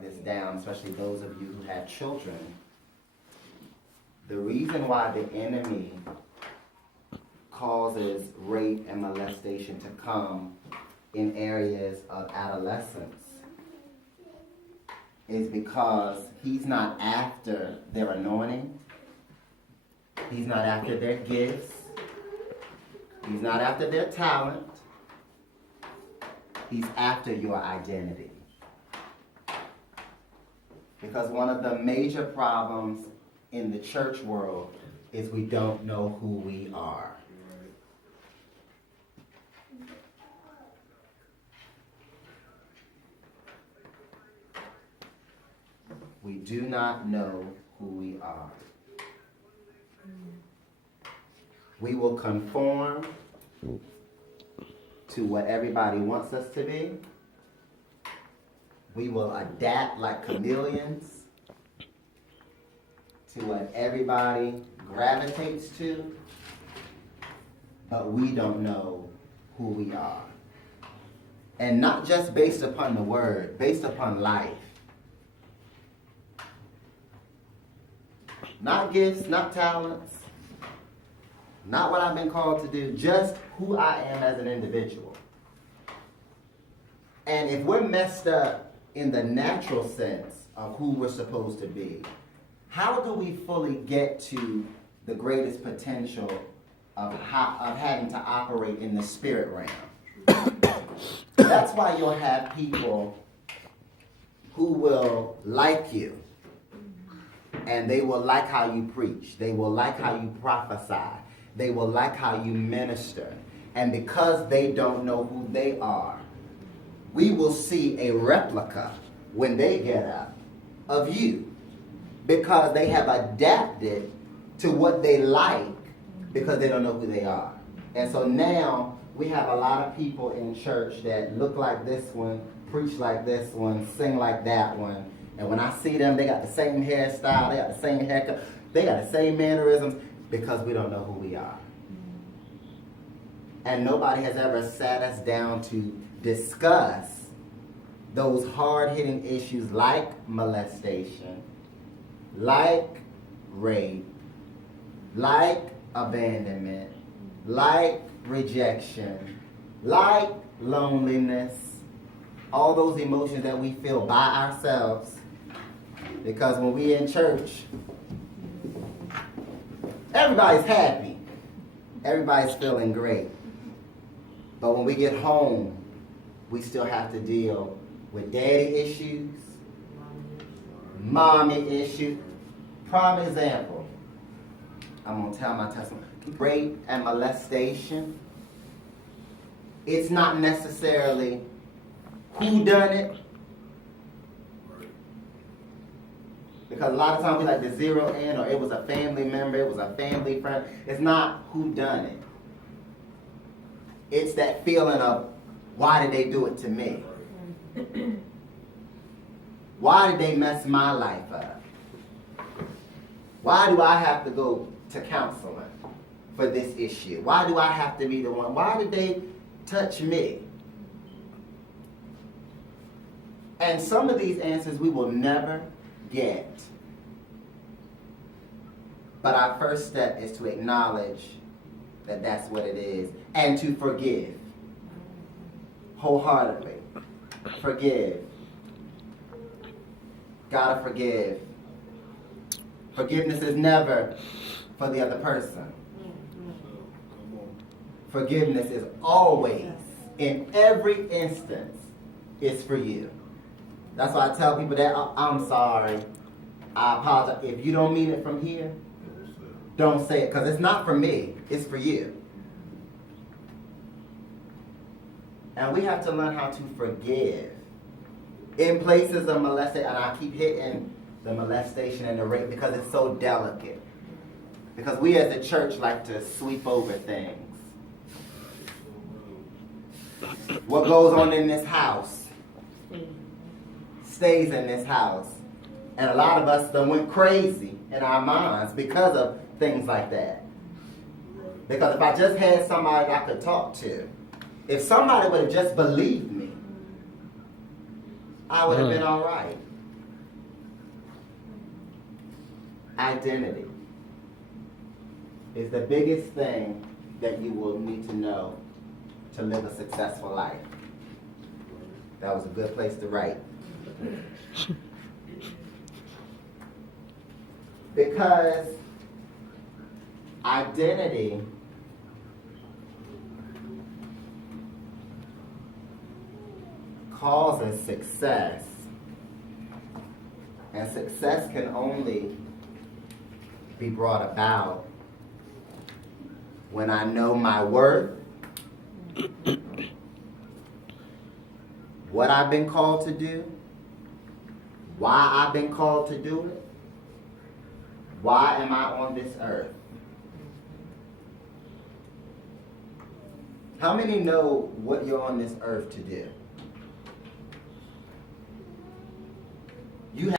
write this down, especially those of you who have children. The reason why the enemy causes rape and molestation to come in areas of adolescence is because he's not after their anointing. He's not after their gifts. He's not after their talent. He's after your identity. Because one of the major problems in the church world is we don't know who we are. We do not know who we are. We will conform to what everybody wants us to be. We will adapt like chameleons to what everybody gravitates to, but we don't know who we are. And not just based upon the word, based upon life. Not gifts, not talents, not what I've been called to do, just who I am as an individual. And if we're messed up in the natural sense of who we're supposed to be, how do we fully get to the greatest potential of having to operate in the spirit realm? That's why you'll have people who will like you. And they will like how you preach. They will like how you prophesy. They will like how you minister. And because they don't know who they are, we will see a replica when they get up of you. Because they have adapted to what they like because they don't know who they are. And so now we have a lot of people in church that look like this one, preach like this one, sing like that one. And when I see them, they got the same hairstyle, they got the same haircut, they got the same mannerisms because we don't know who we are. And nobody has ever sat us down to discuss those hard-hitting issues like molestation, like rape, like abandonment, like rejection, like loneliness, all those emotions that we feel by ourselves. Because when we in church, everybody's happy. Everybody's feeling great. But when we get home, we still have to deal with daddy issues, mommy issues. Prime example, I'm going to tell my testimony. Rape and molestation, it's not necessarily who done it. Because a lot of times we like to zero in, or it was a family member, it was a family friend. It's not who done it. It's that feeling of, why did they do it to me? Why did they mess my life up? Why do I have to go to counseling for this issue? Why do I have to be the one? Why did they touch me? And some of these answers we will never get. But our first step is to acknowledge that that's what it is and to forgive wholeheartedly. Forgive. Gotta forgive. Forgiveness is never for the other person. Forgiveness is always, in every instance, is for you. That's why I tell people that I'm sorry, I apologize. If you don't mean it from here, don't say it, because it's not for me, it's for you. And we have to learn how to forgive. In places of molestation, and I keep hitting the molestation and the rape because it's so delicate. Because we as a church like to sweep over things. What goes on in this house stays in this house. And a lot of us done went crazy in our minds because of things like that. Because if I just had somebody I could talk to, if somebody would have just believed me, I would have been all right. Identity is the biggest thing that you will need to know to live a successful life. That was a good place to write. Because identity causes success, and success can only be brought about when I know my worth, what I've been called to do, why I've been called to do it, why am I on this earth? How many know what you're on this earth to do?